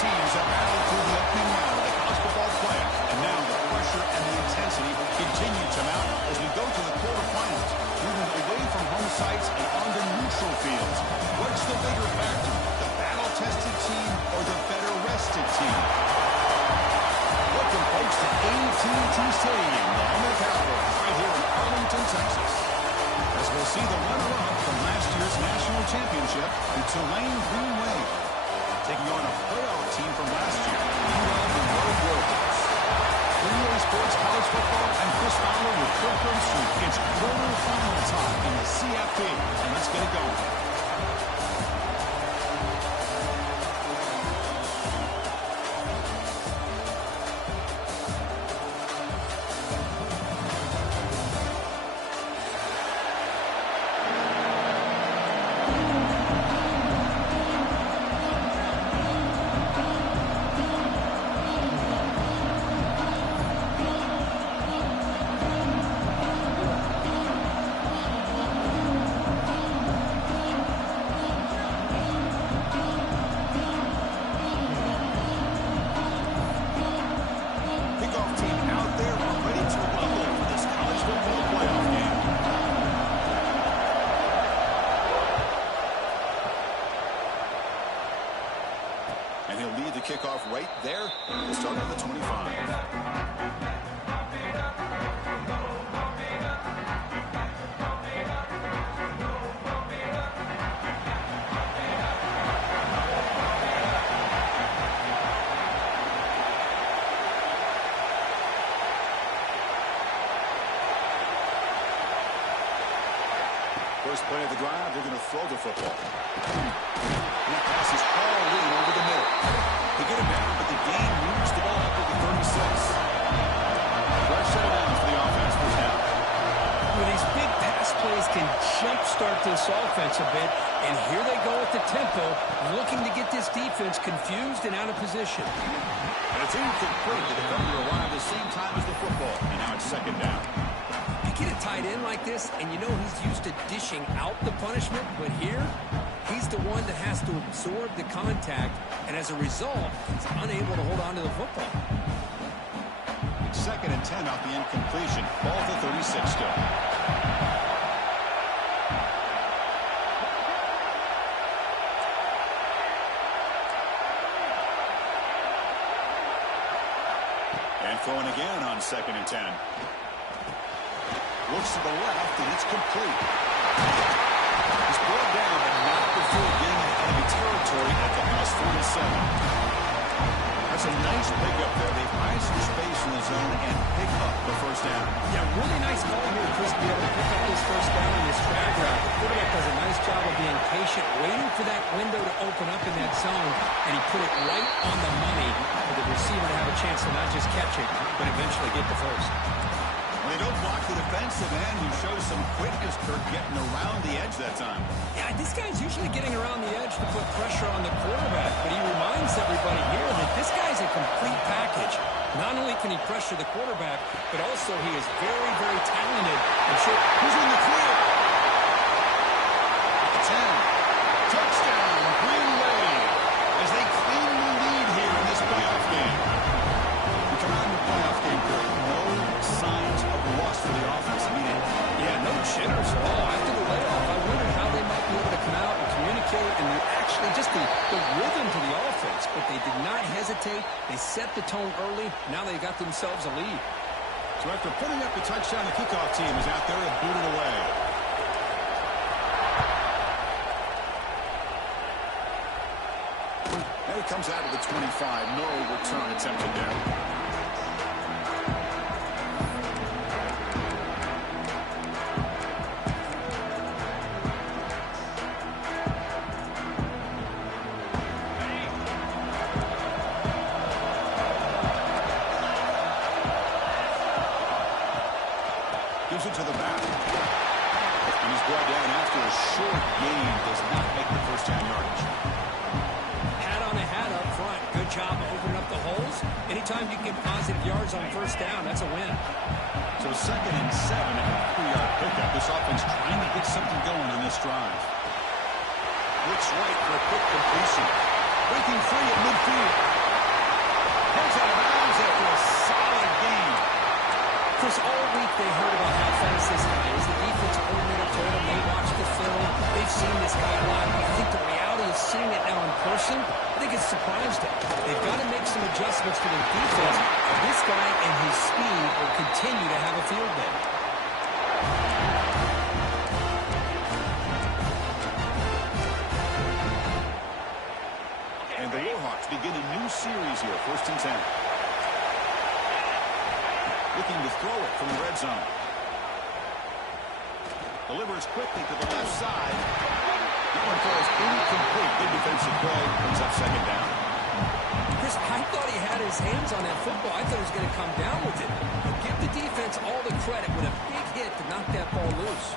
teams have battled through the opening round of the college football playoff, and now the pressure and the intensity continue to mount as we go to the quarterfinals, moving away from home sites and onto neutral fields. What's the bigger factor, the battle-tested team or the better-rested team? Welcome, folks, to AT&T Stadium, the home of the Cowboys, right here in Arlington, Texas. As we'll see the runner-up from last year's national championship, the Tulane Green Wave, taking on a playoff team from last year, the Road Warriors. NBA Sports College Football, and Chris Fowler with Kirkland Street. It's quarterfinal time in the CFP, and let's get it going. Kickoff right there. We'll start on the 25. First play of the drive, they're going to throw the football. And that pass is all in over the middle. They get it down, but the game moves the ball up to the 36. Fresh set of downs for the offense. First down. Well, these big pass plays can jumpstart this offense a bit, and here they go at the tempo, looking to get this defense confused and out of position. And it's incomplete. The defender arrived the same time as the football, and now it's second down. You get a tight end like this, and you know he's used to dishing out the punishment, but here, he's the one that has to absorb the contact, and as a result, he's unable to hold on to the football. Second and 10 off the incompletion. Ball to 36 still. And throwing again on second and 10. Looks to the left, and it's complete. He's brought down, but not before getting into enemy territory at the plus 47. That's a nice pickup there. They find some space in the zone and pick up the first down. Yeah, really nice call here, Chris, to be able to pick up this first down in this drag route. The quarterback does a nice job of being patient, waiting for that window to open up in that zone, and he put it right on the money for the receiver to have a chance to not just catch it, but eventually get the first. They don't block the defensive end, who shows some quickness, Kirk, getting around the edge that time. Yeah, this guy's usually getting around the edge to put pressure on the quarterback, but he reminds everybody here that this guy's a complete package. Not only can he pressure the quarterback, but also he is very, very talented. And sure, who's in the clear? 10. Touchdown, Green Wave, as they claim the lead here in this playoff game. We come out in the playoff game, Kirk. No signs of rust for the offense. I mean, yeah, no jitters at all. After the layoff, I wondered how they might be able to come out and communicate and actually just the rhythm to the offense. But they did not hesitate. They set the tone early. Now they got themselves a lead. So after putting up the touchdown, the kickoff team is out there to boot it away. And it comes out of the 25. No return attempted there. Gives it to the back. And he's brought down after a short gain. Does not make the first down yardage. Hat on a hat up front. Good job of opening up the holes. Anytime you get positive yards on first down, that's a win. So second and 7 and a 3-yard pickup. This offense trying to get something going on this drive. Looks right for a quick completion. Breaking free at midfield. Goes out of bounds after a solid game. Chris, all week they heard about how fast this guy is. The defense coordinator told them they watched the film. They've seen this guy a lot. I think the reality of seeing it now in person, I think it's surprised them. They've got to make some adjustments to their defense. This guy and his speed will continue to have a field day. And the Warhawks begin a new series here, 1st and 10. Looking to throw it from the red zone. Delivers quickly to the left side. That one throws incomplete. Big defensive play. Brings up 2nd down. Chris, I thought he had his hands on that football. I thought he was going to come down with it. But give the defense all the credit with a big hit to knock that ball loose.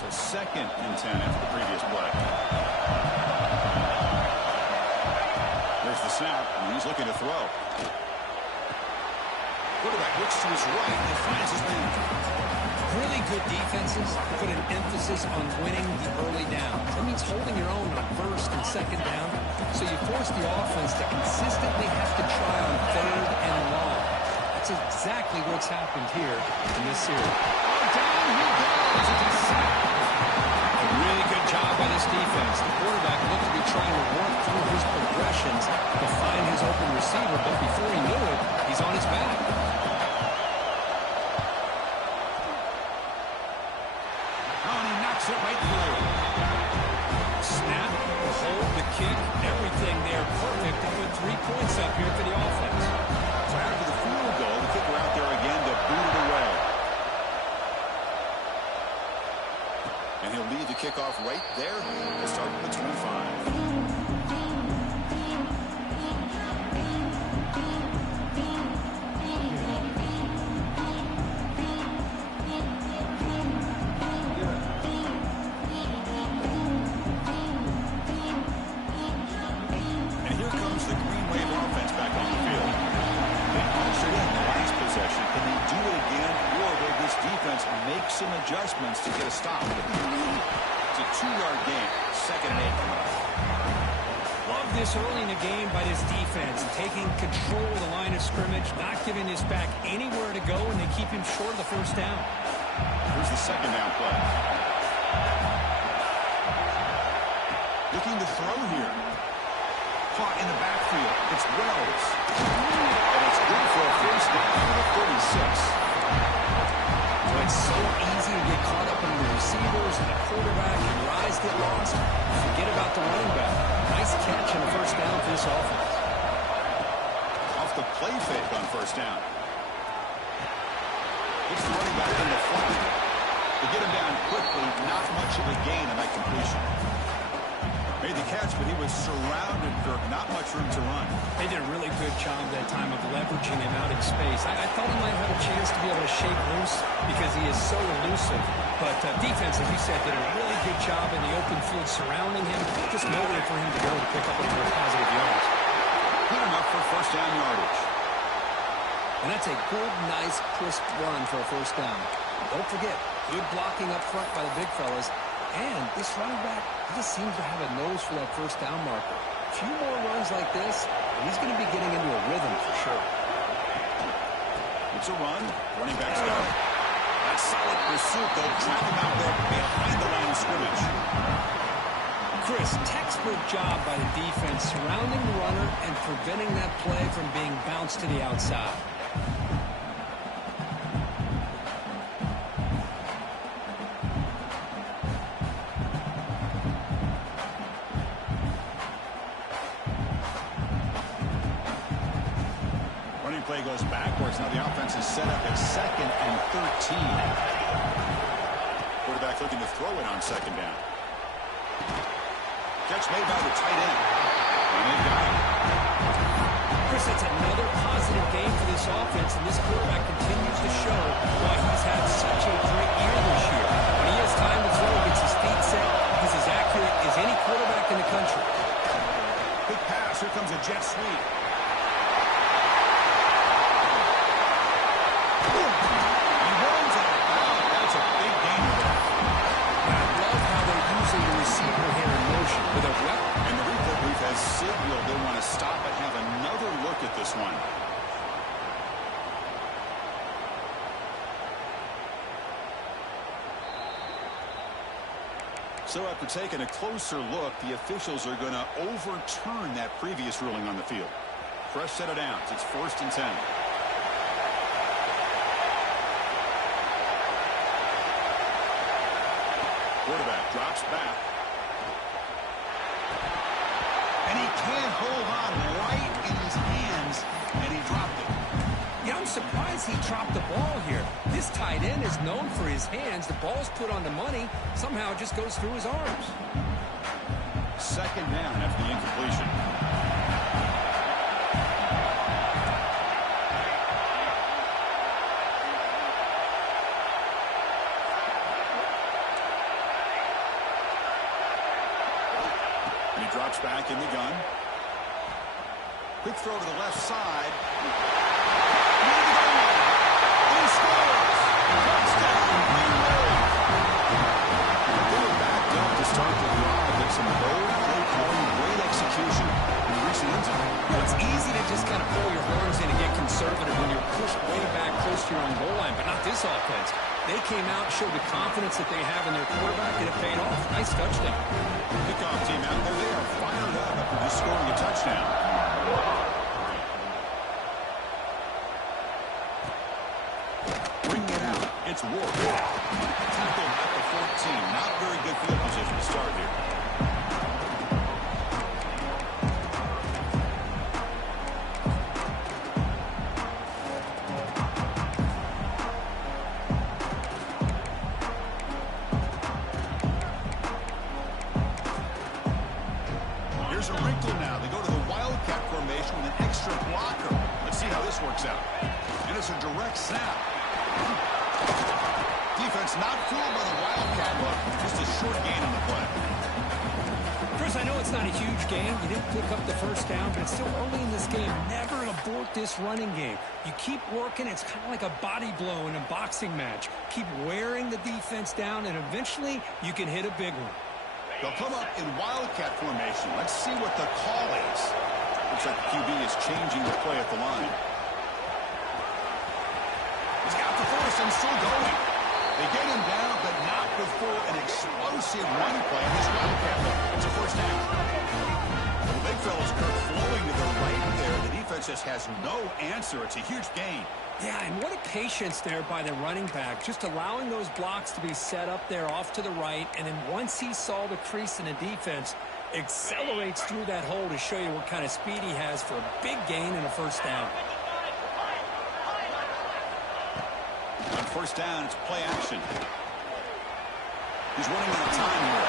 So 2nd and 10 after the previous play. There's the snap, and he's looking to throw. Quarterback looks to his right and finds his man. Really good defenses put an emphasis on winning the early downs. That means holding your own on 1st and 2nd down. So you force the offense to consistently have to try on 3rd and long. That's exactly what's happened here in this series. Down he goes. It's a sack. A really good job by this defense. The quarterback looked to be trying to work through his progressions to find his open receiver, but before he knew it, he's on his back. It right through. Snap, the hold, the kick, everything there perfect to put 3 points up here for the offense. So after the field goal, the kicker out there again to boot it away. And he'll lead the kickoff right there. We'll start from the 25. Some adjustments to get a stop. It's a 2-yard gain. 2nd and 8 coming up. Love this early in the game by this defense, taking control of the line of scrimmage, not giving this back anywhere to go, and they keep him short of the 1st down. Here's the 2nd down play. Looking to throw here. Caught in the backfield. It's Wells. And it's good for a 1st down to the 36. It's so easy to get caught up in the receivers and the quarterback, and your eyes get lost. Forget about the running back. Nice catch and a 1st down for this offense. Off the play fake on 1st down. It's the running back in the front. To get him down quickly, not much of a gain on that completion. Made the catch, but he was surrounded, Dirk. Not much room to run. They did a really good job that time of leveraging him out in space. I thought he might have a chance to be able to shake loose because he is so elusive. But defense, as you said, did a really good job in the open field surrounding him. Just nowhere for him to go to pick up any more positive yards. Good enough for 1st down yardage. And that's a good, nice, crisp run for a 1st down. Don't forget, good blocking up front by the big fellas. And this running back, he just seems to have a nose for that 1st down marker. A few more runs like this, and he's going to be getting into a rhythm for sure. It's a run. Running back's got it. That's solid pursuit, though. Track him out there behind the line of scrimmage. Chris, textbook job by the defense surrounding the runner and preventing that play from being bounced to the outside. Play goes backwards. Now the offense is set up at 2nd and 13. Quarterback looking to throw it on 2nd down. Catch made by the tight end. And they've got him. Chris, it's another positive game for this offense, and this quarterback continues to show why he's had such a great year this year. When he has time to throw, gets his feet set, he's as accurate as any quarterback in the country. Big pass. Here comes a jet sweep. Receiver So after taking a closer look, the officials are going to overturn that previous ruling on the field. Fresh set of downs. It's 1st and 10. Quarterback drops back. And he can't hold on right in his hands, and he dropped it. Yeah, I'm surprised he dropped the ball here. This tight end is known for his hands. The ball's put on the money. Somehow it just goes through his arms. 2nd down after the incompletion. He drops back in the gun. Quick throw to the left side. And he scores! Touchdown, Green Wave! They were backed up to start the drive, but some bold play calling, great execution, and reached the end zone. Well, it's easy to just kind of pull your horns in and get conservative when you're pushed way back close to your own goal line, but not this offense. They came out and showed the confidence that they have in their quarterback, and it paid off. Nice touchdown. Kickoff team out there. They are fired up after just scoring a touchdown. Bring it out. It's Ward. Tackled at the 14. Not very good field position to start here. Here's a wrinkle now. They go to the Wildcat formation with an extra blocker. Let's see how this works out. And it's a direct snap. Defense not fooled by the Wildcat, but just a short gain on the play. Chris, I know it's not a huge game. You didn't pick up the first down, but it's still early in this game. Never abort this running game. You keep working. It's kind of like a body blow in a boxing match. Keep wearing the defense down, and eventually you can hit a big one. They'll come up in Wildcat formation. Let's see what the call is. Looks like the QB is changing the play at the line. He's got the force and still going. They get him down, but not before an explosive run play in this Wildcat look. It's a 1st down. The big fella's Kirk flowing to the right there. The defense just has no answer. It's a huge gain. Yeah, and what a patience there by the running back, just allowing those blocks to be set up there off to the right, and then once he saw the crease in the defense, accelerates through that hole to show you what kind of speed he has for a big gain and a 1st down. On 1st down, it's play action. He's running out of time here.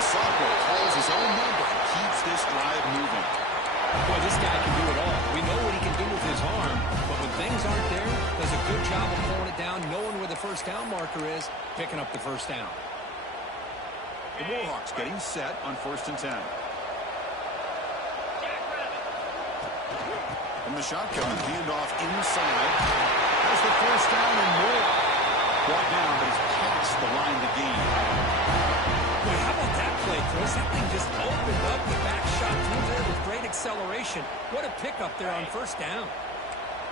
The sophomore calls his own number and keeps this drive moving. Boy, this guy can do it all. We know what he can do with his arm, but when things aren't there, does a good job of pulling it down, knowing where the 1st down marker is, picking up the 1st down. The Warhawks getting set on 1st and 10. From the shotgun, handoff inside. Has the 1st down and more. Brought down, but he's past the line to gain. Boy, how about that play, Chris? That thing just opened up. The back shot through there with great acceleration. What a pickup there on 1st down.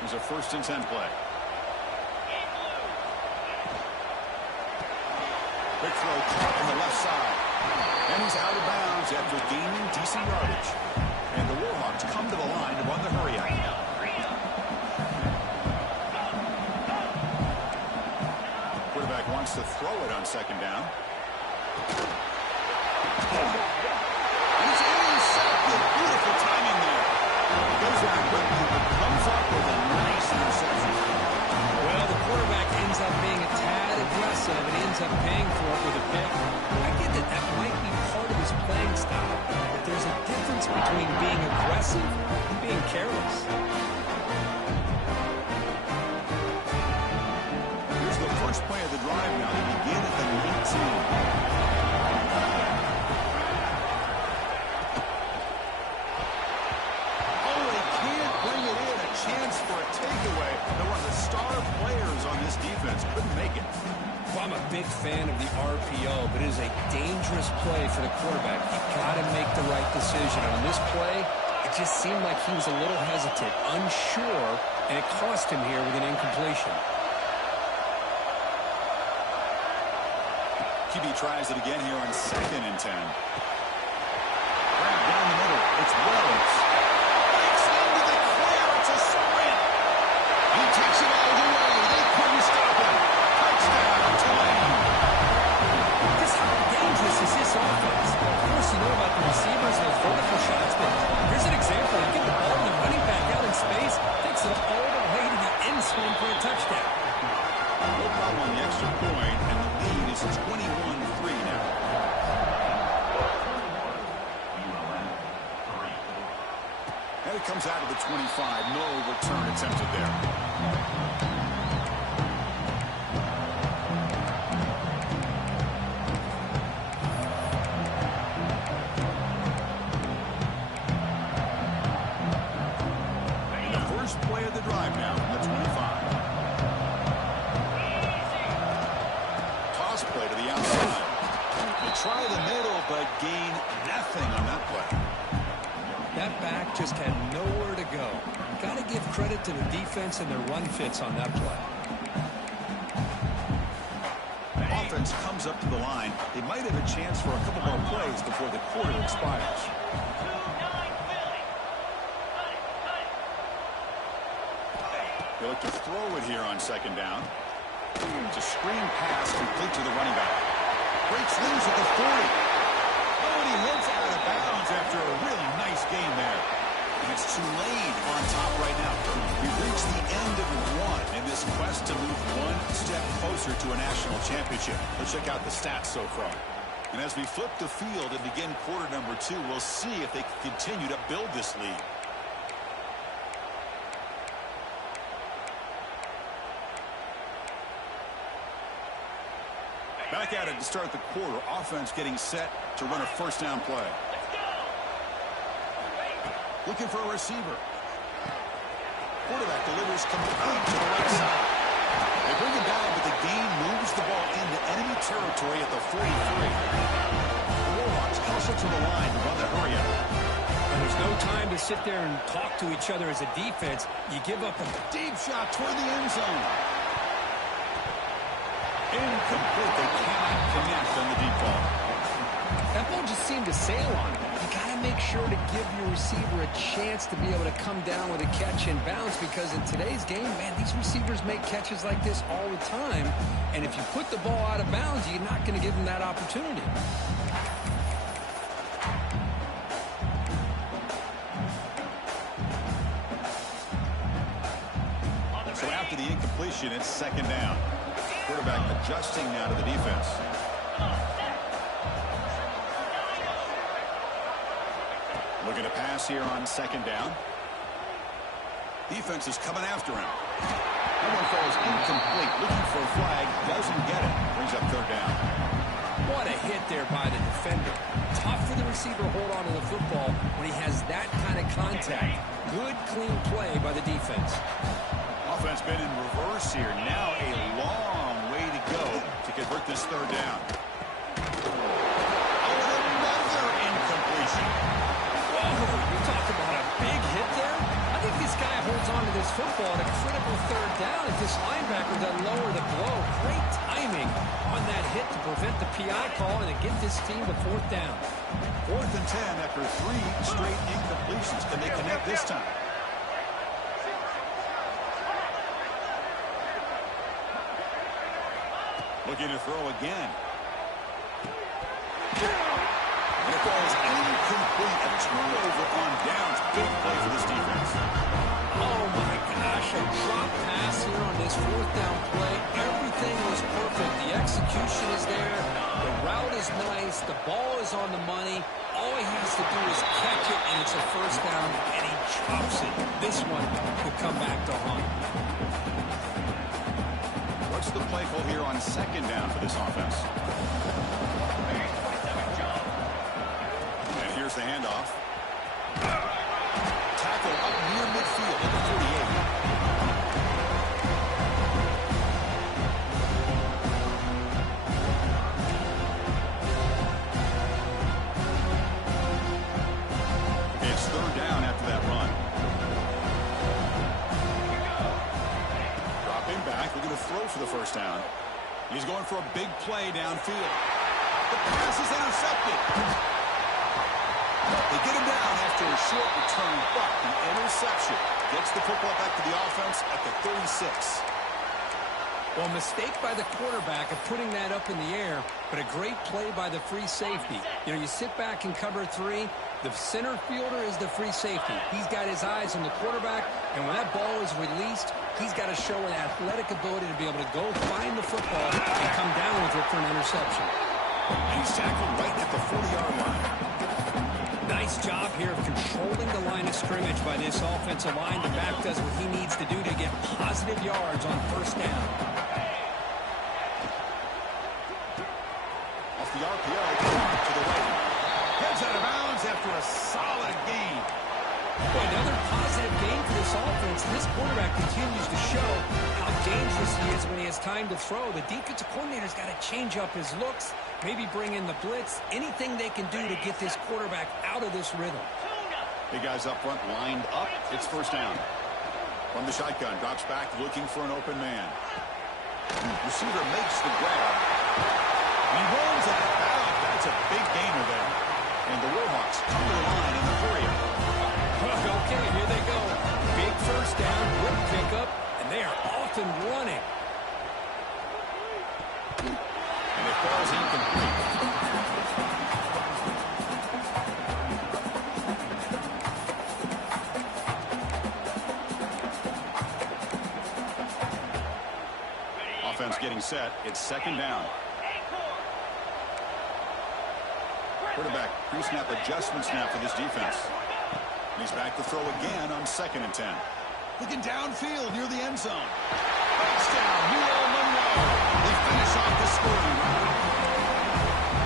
There's a 1st and 10 play. Big throw caught on the left side. And he's out of bounds after gaining decent yardage. And the Warhawks come to the line to run the hurry out. Quarterback wants to throw it on 2nd down. He's intercepted. Beautiful timing there. Goes down quickly, but comes up with a nice interception. Well, the quarterback ends up being a tad aggressive and ends up paying for it with a pick. I get that that might be part of his playing style, but there's a difference between being aggressive and being careless. Here's the first play of the drive now. They begin at the 19. For a takeaway, they're one of the star players on this defense. Couldn't make it. Well, I'm a big fan of the RPO, but it is a dangerous play for the quarterback. You've got to make the right decision. On this play, it just seemed like he was a little hesitant, unsure, and it cost him here with an incompletion. QB tries it again here on 2nd and 10. Grab down the middle. It's Wells. Breaks into the clear. It's a sprint. He takes it all the way. They couldn't stop him. Touchdown, Tulane. Just how dangerous is this offense? Of course, you know about the receivers and those vertical shots, but here's an example. You get the ball to the running back out in space, takes it all the way to the end zone for a touchdown. No problem on the extra point, and the lead is 21-3 now. And it comes out of the 25. No return attempted there. And the first play of the drive now from the 25. Toss play to the outside. They try the middle, but gain nothing on that play. That back just had nowhere to go. Got to give credit to the defense and their run fits on that play. Offense comes up to the line. They might have a chance for a couple more plays before the quarter expires. They look to throw it here on 2nd down. It's a screen pass complete to the running back. Breaks loose at the 40. Oh, and he heads out of bounds after a really nice game there. And it's Tulane on top right now. We've reached the end of one in this quest to move one step closer to a national championship. Let's check out the stats so far. And as we flip the field and begin quarter number 2, we'll see if they can continue to build this lead. Back at it to start the quarter. Offense getting set to run a first down play. Looking for a receiver. Quarterback delivers complete to the right side. They bring it down, but the gain moves the ball into enemy territory at the 43. The Warhawks hustle to the line to run the hurry up. And there's no time to sit there and talk to each other as a defense. You give up a Deep shot toward the end zone. Incomplete. They cannot connect on the deep ball. That ball just seemed to sail on him. You got to make sure to give your receiver a chance to be able to come down with a catch and bounce, because in today's game, man, these receivers make catches like this all the time. And if you put the ball out of bounds, you're not going to give them that opportunity. So after the incompletion, it's 2nd down. Quarterback adjusting now to the defense. Looking to pass here on 2nd down. Defense is coming after him. That one falls incomplete. Looking for a flag. Doesn't get it. Brings up 3rd down. What a hit there by the defender. Tough for the receiver to hold on to the football when he has that kind of contact. Good, clean play by the defense. Offense been in reverse here. Now a long way to go to convert this 3rd down. Oh, and another incompletion. Whoa, you talked about a big hit there. I think this guy holds on to this football at a critical 3rd down if this linebacker doesn't lower the blow. Great timing on that hit to prevent the PI call and to get this team to 4th down. 4th and 10 after 3 straight incompletions. Can they connect this time? Looking to throw again. And it falls incomplete. A turnover on downs. Big play for this defense. Oh, my gosh. A drop pass here on this 4th down play. Everything was perfect. The execution is there. The route is nice. The ball is on the money. All he has to do is catch it, and it's a 1st down, and he chops it. This one could come back to haunt. What's the play call here on 2nd down for this offense? And here's the handoff. Tackle up near midfield at the 48. It's 3rd down after that run. Back, looking to throw for the 1st down. He's going for a big play downfield. The pass is intercepted. They get him down after a short return, but the interception gets the football back to the offense at the 36. Well, mistake by the quarterback of putting that up in the air, but a great play by the free safety. You know, you sit back in cover 3. The center fielder is the free safety. He's got his eyes on the quarterback, and when that ball is released, he's got to show an athletic ability to be able to go find the football and come down with it for an interception. And he's tackled right at the 40-yard line. Nice job here of controlling the line of scrimmage by this offensive line. The back does what he needs to do to get positive yards on first down. Off the RPO, to the right. Heads out of bounds after a solid gain. Boy, another positive gain for this offense. This quarterback continues to show how dangerous he is when he has time to throw. The defensive coordinator's got to change up his looks, maybe bring in the blitz, anything they can do to get this quarterback out of this rhythm. Big guys up front lined up. It's first down. From the shotgun, drops back looking for an open man. Receiver makes the grab. He rolls that out. That's a big gainer there. And the Warhawks come to the line in the 3. Okay, here they go. Big first down, quick pickup, and they are off and running. And it falls incomplete. Offense getting set. It's second down. Quarterback pre-snap adjustment snap for this defense. And he's back to throw again on 2nd and 10. Looking downfield near the end zone. Touchdown, New Monroe. They finish off the scoring drive.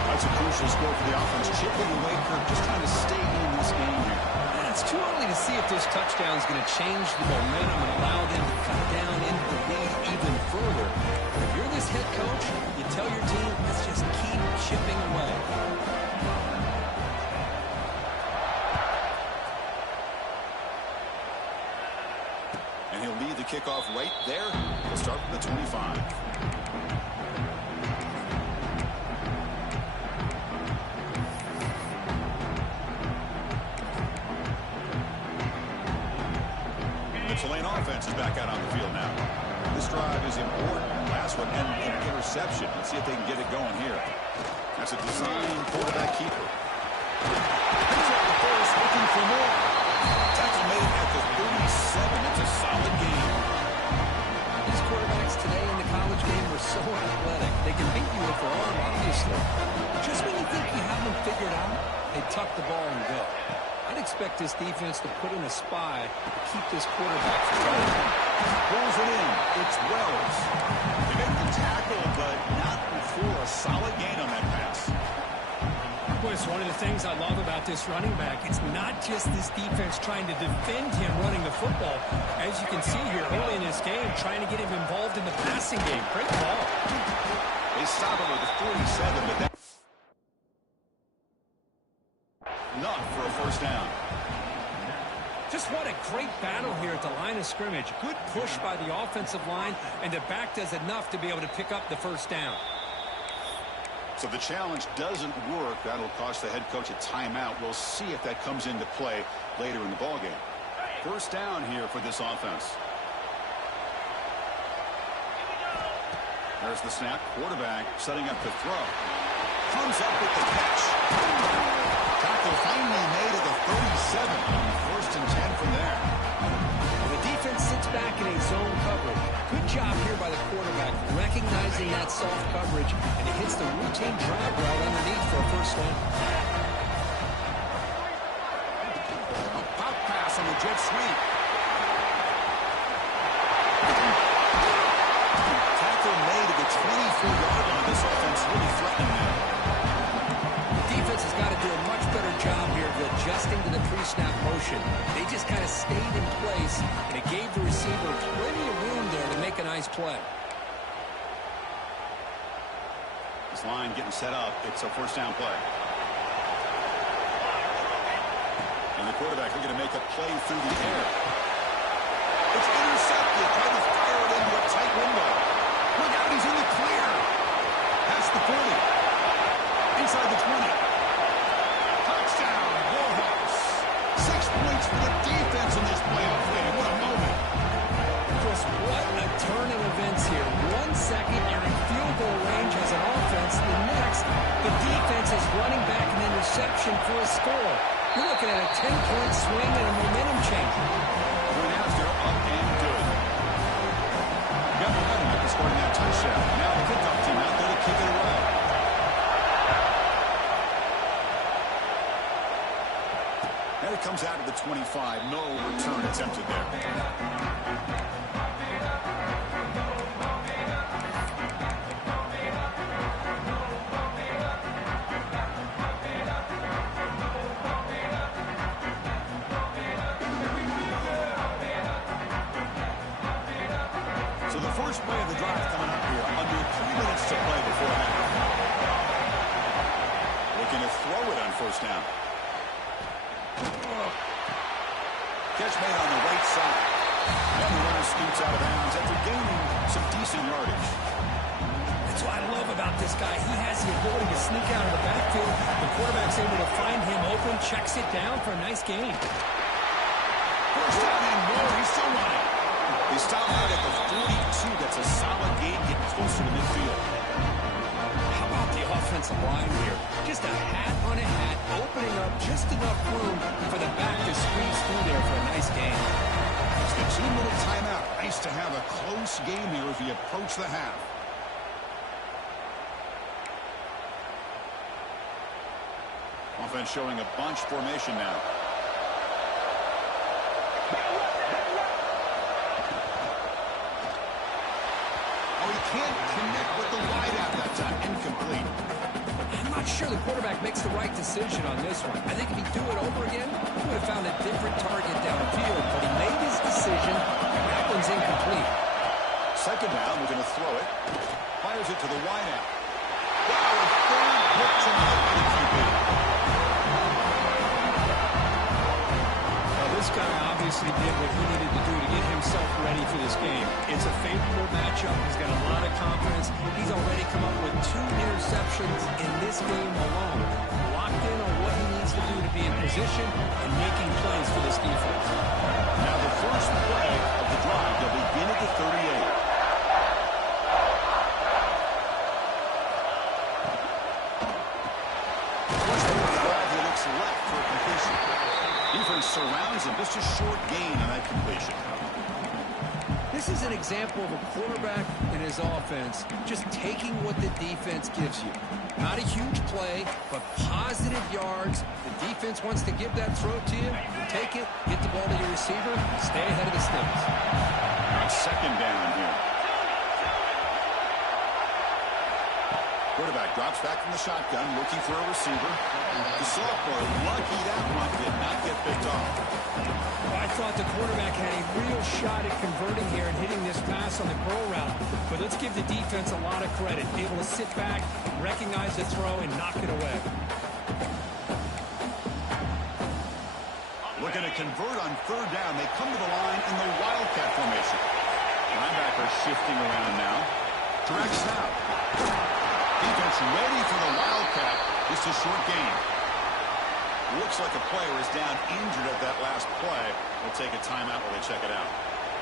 That's a crucial score for the offense. Chipping away, Kirk, just trying to stay in this game here. And it's too early to see if this touchdown is going to change the momentum and allow them to cut down into the lead even further. If you're this head coach, you tell your team, let's just keep chipping away. And he'll lead the kickoff right there. He'll start from the 25. The Tulane offense is back out on the field now. This drive is important. Last one ended in an interception. Let's see if they can get it going here. That's a design quarterback keeper. He's at the first, looking for more. Tackle made at the 37. It's a solid game. These quarterbacks today in the college game are so athletic. They can beat you with their arm, obviously. Just when you think you have them figured out, they tuck the ball and go. I'd expect this defense to put in a spy to keep this quarterback from running. Rolls it in. It's Wells. They make the tackle, but not before a solid gain on that pass. Well, it's one of the things I love about this running back. It's not just this defense trying to defend him running the football. As you can see here early in this game, trying to get him involved in the passing game. Great ball. They stop him at the 47, but that's enough for a first down. Just what a great battle here at the line of scrimmage. Good push by the offensive line, and the back does enough to be able to pick up the first down. So the challenge doesn't work. That'll cost the head coach a timeout. We'll see if that comes into play later in the ballgame. First down here for this offense. There's the snap. Quarterback setting up to throw. Comes up with the catch. Tackle finally made at the 37. First and 10 from there. The defense sits back in a zone coverage. Good job here by the quarterback, recognizing that soft coverage, and he hits the routine drag route underneath for a first down. A pop pass on the jet sweep. Tackle made at the 24-yard line. This offense really threatening there. The defense has got to do a much better job here of adjusting to the pre-snap motion. They just kind of stayed in place, and it gave the receiver plenty of room there to make a nice play. This line getting set up. It's a first down play. And the quarterback looking to make a play through the air. It's intercepted. Trying to fire it into a tight window. Look out, he's in the clear. That's the 40. inside the 20. Touchdown, Warhawks. 6 points for the defense in this playoff win. What a moment. Chris, what a turn of events here. 1 second, you're in field goal range as an offense. The next, the defense is running back an interception for a score. You're looking at a 10-point swing and a momentum change. Right now, they're up and good. Got momentum after scoring that touchdown. Now the kickoff team out there to kick it away. And it comes out of the 25. No return attempted there. So the first play of the drive coming up here. Under 3 minutes to play before half. Looking to throw it on first down. Catch made on the right side. And the runner scoots out of bounds after gaining some decent yardage. That's what I love about this guy. He has the ability to sneak out of the backfield. The quarterback's able to find him open, checks it down for a nice gain. First down and more. He's still running. They stop out at the 42. That's a solid gain, getting closer to midfield. How about the offensive line here? Just a hat on a hat, opening up just enough room for the back to squeeze through there for a nice gain. It's the 2-minute timeout. Nice to have a close game here as we approach the half. Offense showing a bunch formation now. Oh, he can't connect with the wideout that time. Incomplete. I'm not sure the quarterback makes the right decision on this one. I think if he'd do it over again, he would have found a different target downfield, but he made his decision, and that one's incomplete. Second down, we're going to throw it. Fires it to the wideout. Wow, a third pick tonight by the QB. Well, this guy obviously did what he needed to do to get himself ready for this game. It's a favorable matchup. He's got a lot of confidence. He's already come up with 2 interceptions in this game alone. Locked in on what he needs to do to be in position and making plays for this defense. Now the first play of the drive, they'll begin at the 38. He looks left for a completion. Defense surrounds him. Just a short gain on that completion. This is an example of a quarterback and his offense just taking what the defense gives you. Not a huge play, but positive yards. The defense wants to give that throw to you. Take it, get the ball to your receiver, stay ahead of the sticks. Now second down here. Quarterback drops back from the shotgun, looking for a receiver. The sophomore, lucky that one did not get picked off. I thought the quarterback had a real shot at converting here and hitting this pass on the curl route. But let's give the defense a lot of credit. Able to sit back, recognize the throw, and knock it away. Looking to convert on third down. They come to the line in the Wildcat formation. Linebacker shifting around now. Direct snap. Defense ready for the Wildcat. Just a short gain. Looks like a player is down injured at that last play. We'll take a timeout while they check it out.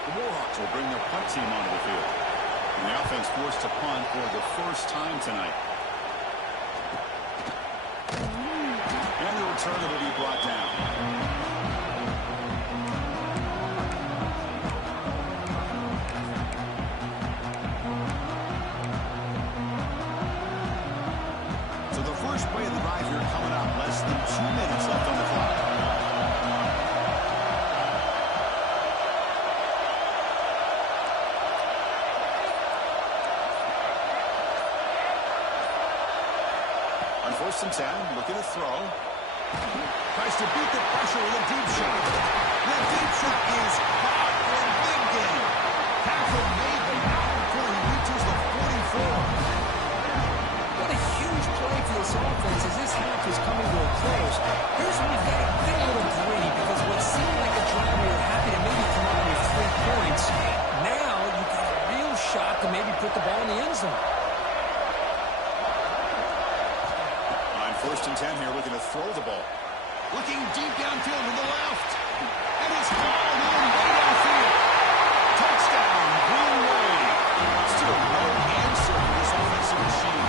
The Warhawks will bring their punt team onto the field. And the offense forced to punt for the first time tonight. And the return will be brought down. So the first play of the drive here coming up. Less than 2 minutes left on the clock. On 1st and 10, looking to throw. Tries to beat the pressure with a deep shot. The deep shot is caught for a big gain. Deathrow made the out before he reaches the 44. What a huge play for this offense as this half is coming to a close. Here's where we've got to get a little greedy because what seemed like a drive we were happy to maybe come up with 3 points. Now you've got a real shot to maybe put the ball in the end zone. On First and 10 here, looking to throw the ball. Looking deep downfield to the left. And it's hauled in way downfield. Touchdown, Green Wave. Still no answer for this offensive machine.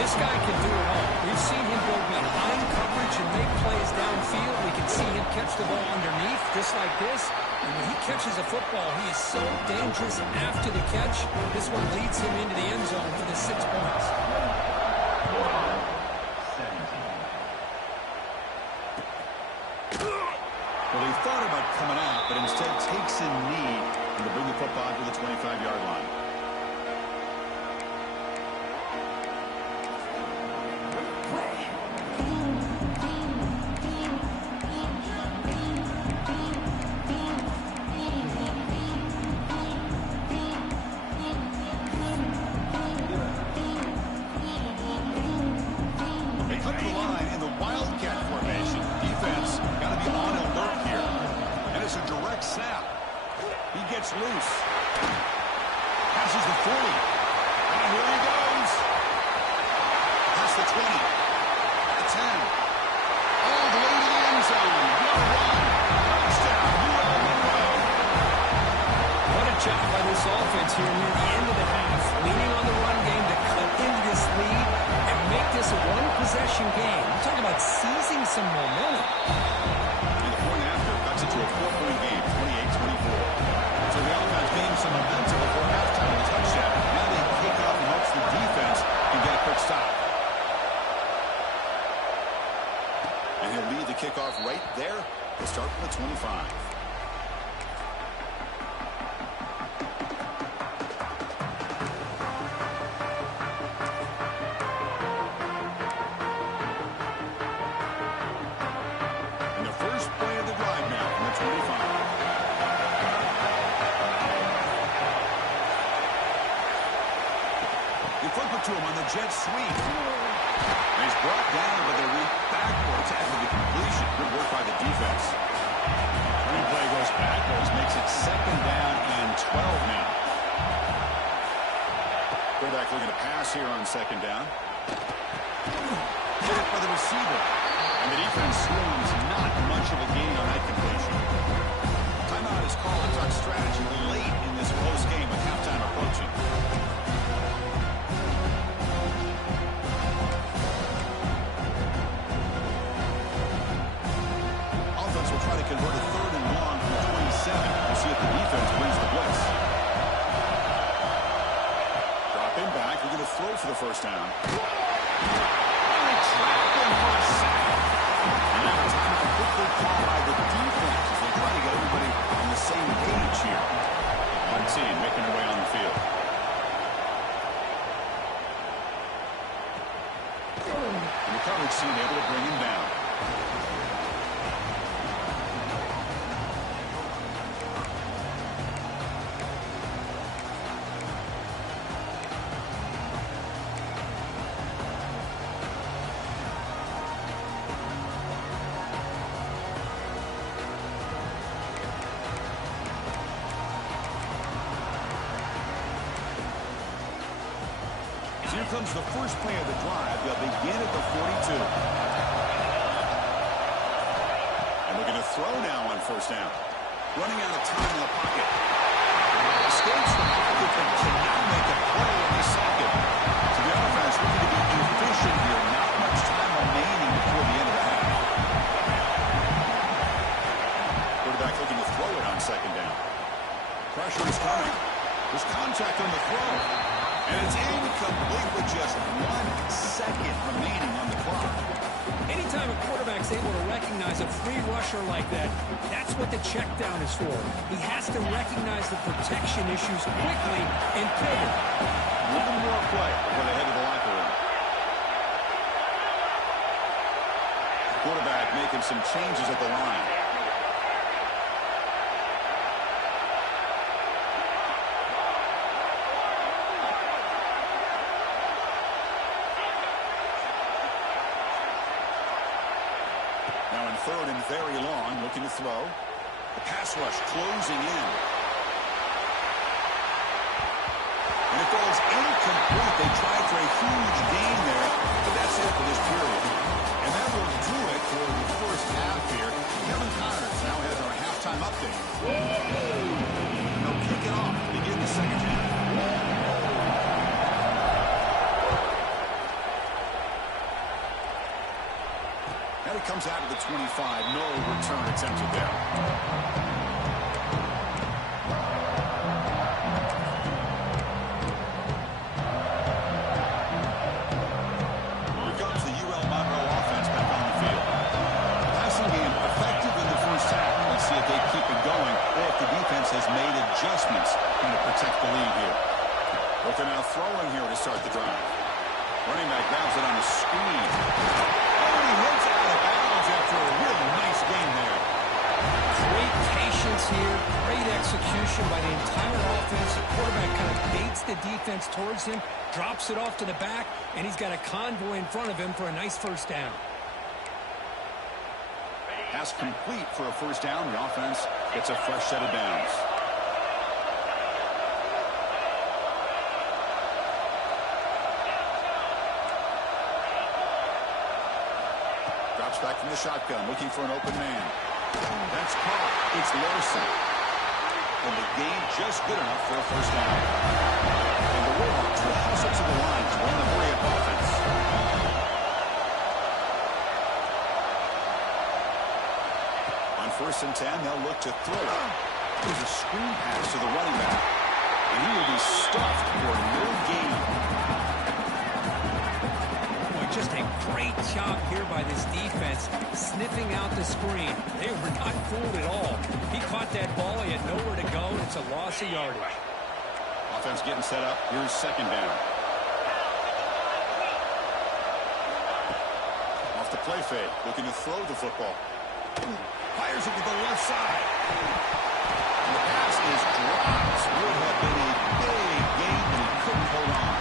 This guy can do it all. We've seen him go behind coverage and make plays downfield. We can see him catch the ball underneath, just like this. And when he catches a football, he is so dangerous after the catch. This one leads him into the end zone for the 6 points. Well, he thought about coming out, but instead takes a knee to bring the football to the 25-yard line. They come to the line in the Wildcat formation. Defense got to be on alert here. And it's a direct snap. He gets loose. Passes the 40. And here he goes. Past the 20. The 10. All the way to the end zone. What a run. Touchdown. UL Monroe. What a job by this offense here near the end of the half. Leaning on the run game to cut into this lead and make this a one-possession game. I'm talking about seizing some momentum. And the point after cuts it to a 4-point game, 28-24. So the offense gains some momentum before halftime with a touchdown. Now they kick out and helps the defense and get a quick stop. And he'll lead the kickoff right there. We'll start from the 25. To him on the jet sweep. And he's brought down, but they reach backwards after the completion. Good work by the defense. Replay goes backwards, makes it 2nd down and 12 now. Quarterback looking to pass here on 2nd down. Hit it by the receiver. And the defense swings not much of a gain on that completion. Timeout is called to talk strategy late in this close game with halftime approaching. Try to convert a 3rd and long from the 27. We'll see if the defense brings the blitz. Dropping back. We're going to throw for the 1st down. And they trap him for a sack. And now it's quickly called by the defense as they try to get everybody on the same page here. One team making their way on the field. And the coverage team able to bring him down. Here comes the first play of the drive. They'll begin at the 42. And we're going to throw now on 1st down. Running out of time in the pocket. Escapes the pocket, but cannot make a play in the 2nd. So the offense looking to be efficient here. Not much time remaining before the end of the half. Quarterback looking to throw it on 2nd down. Pressure is coming. There's contact on the throw. And it's incomplete with just 1 second remaining on the clock. Anytime a quarterback's able to recognize a free rusher like that, that's what the check down is for. He has to recognize the protection issues quickly and pivot. One more play before they head to the locker room. Quarterback making some changes at the line. Now in 3rd and very long, looking to throw. The pass rush closing in. And it goes incomplete. They tried for a huge gain there, but that's it for this And it comes out to the 25. No return attempted there. Has made adjustments trying to protect the lead here. But they're now throwing here to start the drive. Running back grabs it on the screen. Oh, and he hits out of bounds after a really nice game there. Great patience here. Great execution by the entire offense. The quarterback kind of baits the defense towards him, drops it off to the back, and he's got a convoy in front of him for a nice first down. Pass complete for a first down. The offense gets a fresh set of downs. Drops back from the shotgun, looking for an open man. That's caught. It's Larson. And the game just good enough for a first down. And the Warhawks will hustle to the line to run the hurry-up offense. First and 10, they'll look to throw it. There's a screen pass to the running back. And he will be stuffed for no gain. Boy, just a great job here by this defense, sniffing out the screen. They were not fooled at all. He caught that ball. He had nowhere to go, and it's a loss of yardage. Offense getting set up. Here's second down. Off the play fake, looking to throw the football. Fires it to the left side. And the pass is dropped. Would have been a big game, but he couldn't hold on.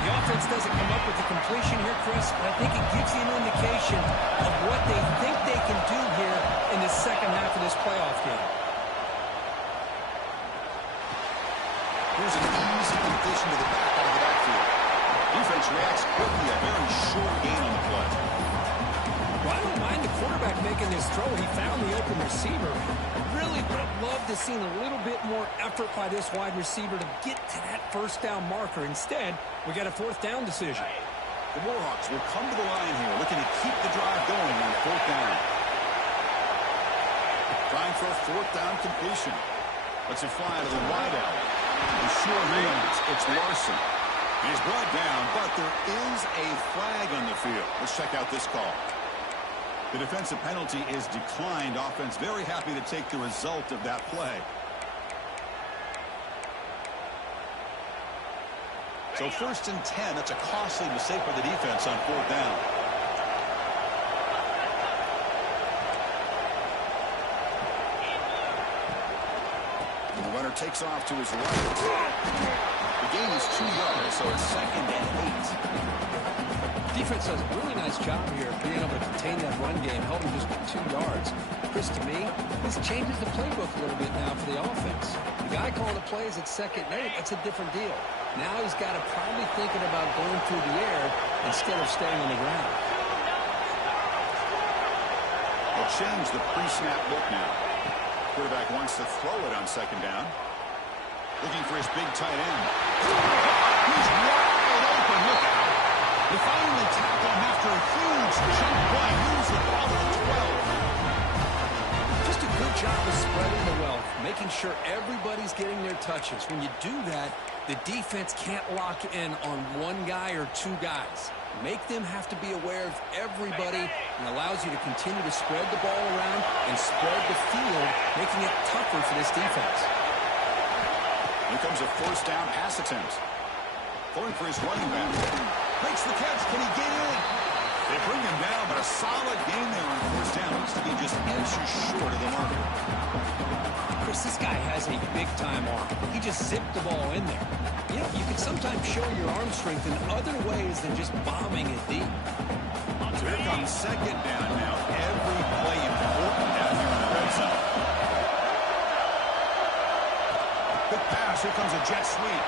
The offense doesn't come up with the completion here, Chris, but I think it gives you an indication of what they think they can do here in the second half of this playoff game. Here's an easy completion to the back out of the backfield. Defense reacts quickly. A very short gain on the play. Well, I don't mind the quarterback making this throw. He found the open receiver. Really would have loved to see a little bit more effort by this wide receiver to get to that first down marker. Instead, we got a fourth down decision. The Warhawks will come to the line here, looking to keep the drive going on fourth down. Trying for a fourth down completion. Let's it fly to the wide out. The sure hands. It's Larson. He's brought down, but there is a flag on the field. Let's check out this call. The defensive penalty is declined. Offense very happy to take the result of that play. So first and 10, that's a costly mistake for the defense on fourth down. And the runner takes off to his right. The gain is 2 yards, so it's second and 8. Defense does a really nice job here of being able to contain that run game, held him just with 2 yards. Chris, to me, this changes the playbook a little bit now for the offense. The guy calling the plays at second and 8, that's a different deal. Now he's got to probably thinking about going through the air instead of staying on the ground. They'll change the pre-snap look now. Quarterback wants to throw it on second down. Looking for his big tight end. He's wide open. Look out. They finally tackle him after a huge chunk play. Moves the ball to the 12. Just a good job of spreading the wealth, making sure everybody's getting their touches. When you do that, the defense can't lock in on one guy or 2 guys. Make them have to be aware of everybody and allows you to continue to spread the ball around and spread the field, making it tougher for this defense. Here comes a first down pass attempt. Going for his running back. Makes the catch. Can he get in? They bring him down, but a solid gain there on first down. Looks to be just inches short of the marker. Chris, this guy has a big-time arm. He just zipped the ball in there. You know, you can sometimes show your arm strength in other ways than just bombing it deep. So here comes second down now. Every play important down here in the red zone. Good pass. Here comes a jet sweep.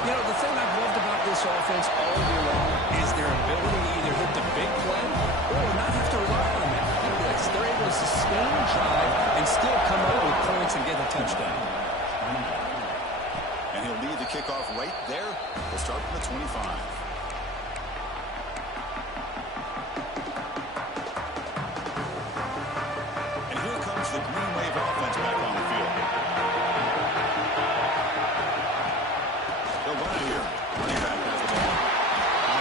You know, the thing I've loved about this offense all year long is their ability to either hit the big play or not have to rely on that. They're able to sustain drive and still come up kickoff right there. We'll start from the 25. And here comes the Green Wave offense back on the field. They'll run it here. Running back has the ball.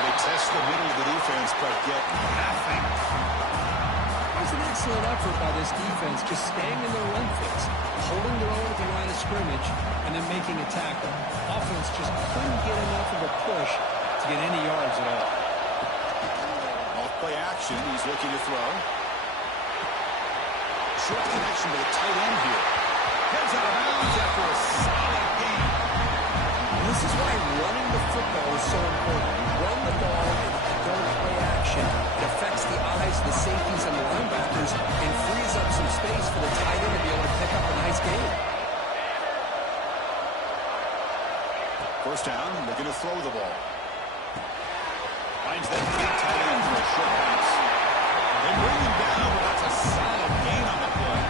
They test the middle of the defense, but get nothing. It's an excellent effort by this defense, just staying in their run fits, holding their own at the line of scrimmage, and then making a tackle. Offense just couldn't get enough of a push to get any yards at all. Off play action. He's looking to throw. Short connection to the tight end here. Heads out of bounds after a solid gain. This is why running the football is so important. You run the ball and you don't play action. It affects the eyes of the safeties and the linebackers and frees up some space for the tight end to be able to pick up a nice gain. First down, looking to throw the ball. Finds that big tight end for a short pass. They bring him down, but that's a solid gain on the play.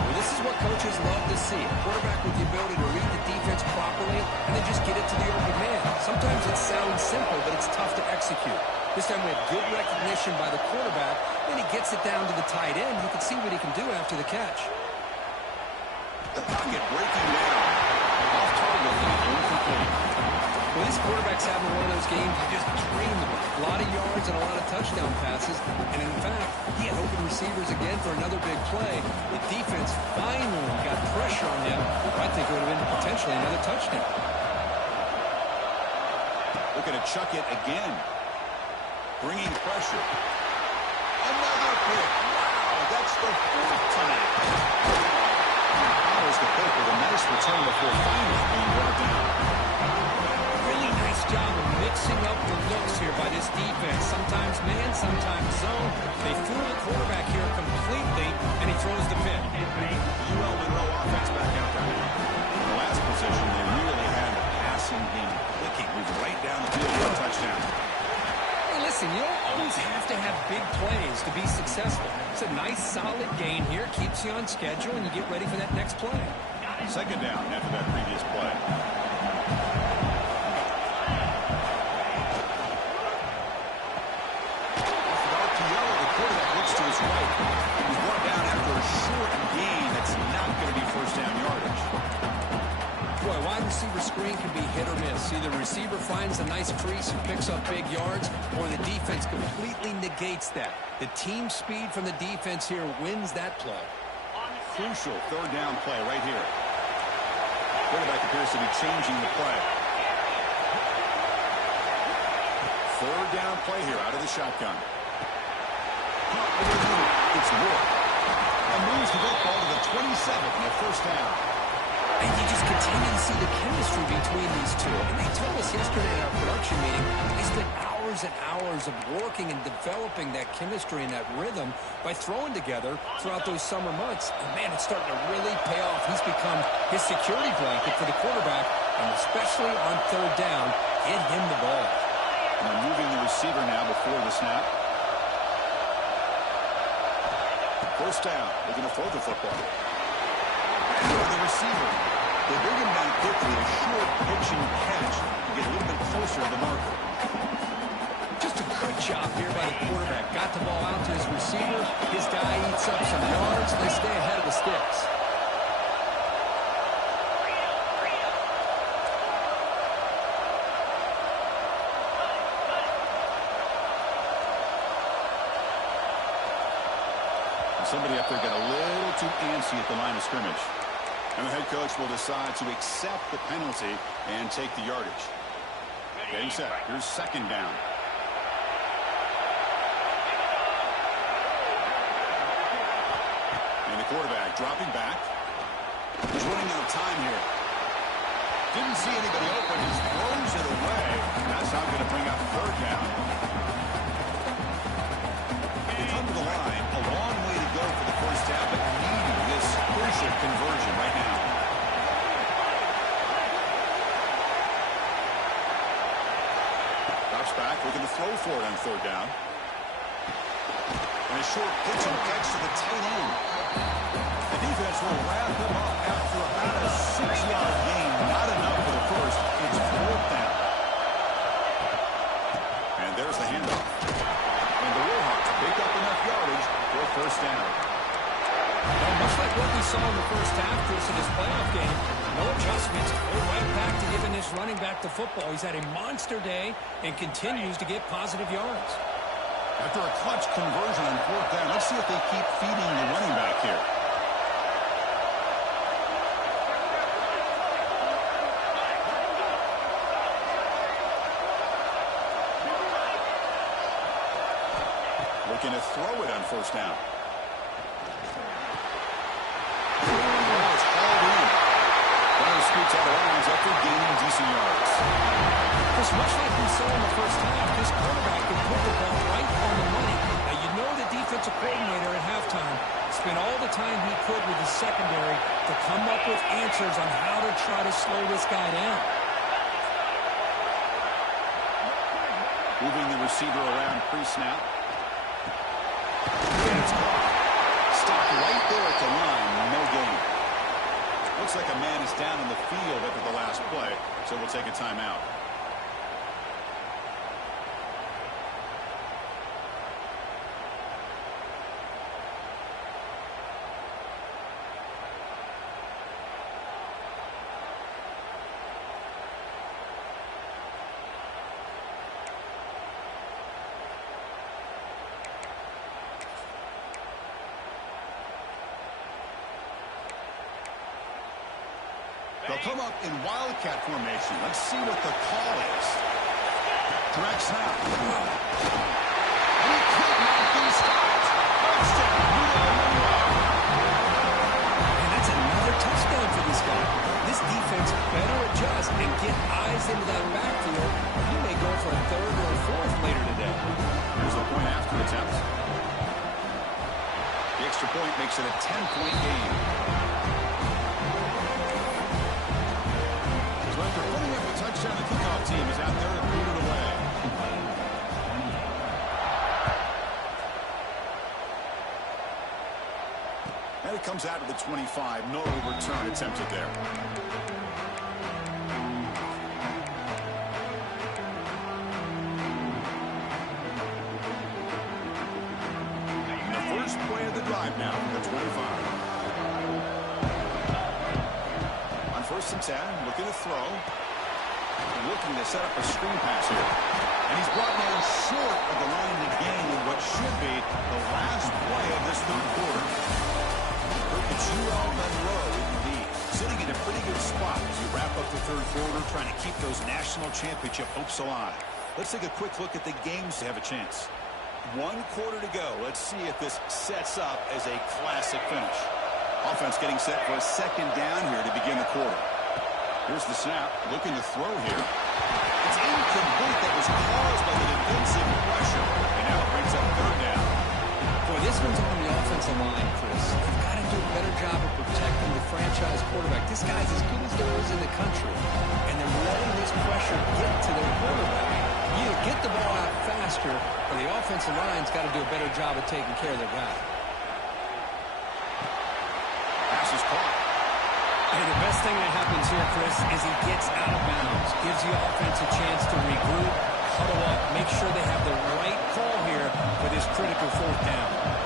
Well, this is what coaches love to see. A quarterback with the ability to read the defense properly and then just get it to the open man. Sometimes it sounds simple, but it's tough to execute. This time we have good recognition by the quarterback, and he gets it down to the tight end. You can see what he can do after the catch. The pocket breaking down. Off target and incomplete. Well, this quarterback's having one of those games you just dream about. A lot of yards and a lot of touchdown passes. And in fact, he had open receivers again for another big play. The defense finally got pressure on him. I think it would have been potentially another touchdown. Looking to chuck it again. Bringing pressure. Another pick. Wow, that's the fourth tonight. Powers the pick with a nice return before finally being brought down. Really nice job of mixing up the looks here by this defense. Sometimes man, sometimes zone. They fool the quarterback here completely, and he throws the pick. UL Monroe offense back out there. In the last position, they really had the passing game clicking. Moved right down the field for a touchdown. Hey, listen, you don't always have to have big plays to be successful. It's a nice, solid gain here. Keeps you on schedule, and you get ready for that next play. Second down after that previous play. Off the RPO, the quarterback looks to his right. He's brought down after a short gain that's not going to be first down yardage. Boy, wide receiver screen can be hit or miss. Either the receiver finds a nice crease and picks up big yards, or the defense completely negates that. The team speed from the defense here wins that play. Crucial third down play right here. Quarterback appears to be changing the play. Third down play here out of the shotgun. It's Wood. And moves the football to the 27 and a first down. And you just continue to see the chemistry between these two. And they told us yesterday at our production meeting, they spent hours and hours of working and developing that chemistry and that rhythm by throwing together throughout those summer months. And man, it's starting to really pay off. He's become his security blanket for the quarterback, and especially on third down, get him the ball. And moving the receiver now before the snap. First down, looking to throw the football. For the receiver. They bring him down quickly, a short pitch and catch to get a little bit closer to the marker. Just a good job here by the quarterback. Got the ball out to his receiver. His guy eats up some yards. They stay ahead of the sticks. Somebody up there got a little too antsy at the line of scrimmage. And the head coach will decide to accept the penalty and take the yardage. Getting set. Here's second down. And the quarterback dropping back. He's running out of time here. Didn't see anybody open. Just throws it away. That's not going to bring up third down. They come to the line. A long way to go for the first down, but needing this crucial conversion right now. Drops back, looking to throw for it on third down. And a short pitch and catch to the tight end. The defense will wrap him up after about a 6-yard gain. Not enough for the Well, much like what we saw in the first half, Chris, in this playoff game, no adjustments. Go right back to giving this running back the football. He's had a monster day and continues to get positive yards. After a clutch conversion on 4th down, let's see if they keep feeding the running back here. Looking to throw it on 1st down. Scoots out of bounds after gaining decent yards. Just much like we saw in the first half, this quarterback could put the ball right on the money. Now, you know the defensive coordinator at halftime spent all the time he could with his secondary to come up with answers on how to try to slow this guy down. Moving the receiver around pre-snap. And it's caught. Stopped right there at the line. No gain. Looks like a man is down in the field after the last play, so we'll take a timeout. They'll come up in wildcat formation. Let's see what the call is. Direct snap. And he could not be stopped. Touchdown. And that's another touchdown for this guy. This defense better adjust and get eyes into that backfield. He may go for a 3rd or a 4th later today. Here's the point after attempt. The extra point makes it a 10-point game. After putting up a touchdown, the kickoff team is out there to boot it away. And it comes out to the 25. No return attempted there. And the first play of the drive now from the 25. 1st and 10, looking to throw. Looking to set up a screen pass here. And he's brought down short of the line to gain in what should be the last play of this 3rd quarter. Perpetual Monroe in the lead, sitting in a pretty good spot as you wrap up the 3rd quarter, trying to keep those national championship hopes alive. Let's take a quick look at the games to have a chance. 1 quarter to go. Let's see if this sets up as a classic finish. Offense getting set for a 2nd down here to begin the quarter. Here's the snap, looking to throw here. It's incomplete. That was caused by the defensive pressure. And now it brings up 3rd down. Boy, this one's on the offensive line, Chris. They've got to do a better job of protecting the franchise quarterback. This guy's as good as there is in the country. And they're letting this pressure get to their quarterback. You either get the ball out faster, or the offensive line's got to do a better job of taking care of their guy. Pass is caught. Hey, the best thing that happens here, Chris, is he gets out of bounds, gives the offense a chance to regroup, huddle up, make sure they have the right call here for this critical 4th down.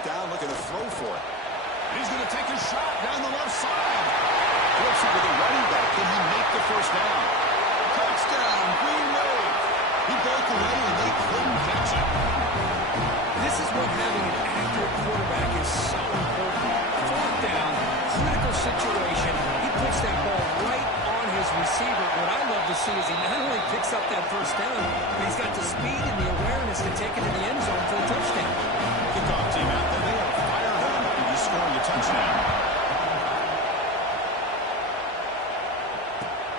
Down, looking to throw for it. And he's going to take a shot down the left side. Flips it with a running back. Can he make the 1st down? Touchdown, Green Bay. He broke away and they couldn't catch him. This is what having an accurate quarterback is so important. 4th down, critical situation. He puts that ball right on his receiver. What I love to see is he not only picks up that 1st down, but he's got the speed and the awareness to take it to the end zone for the touchdown. Kickoff team out there. They are fired up after just scoring a touchdown.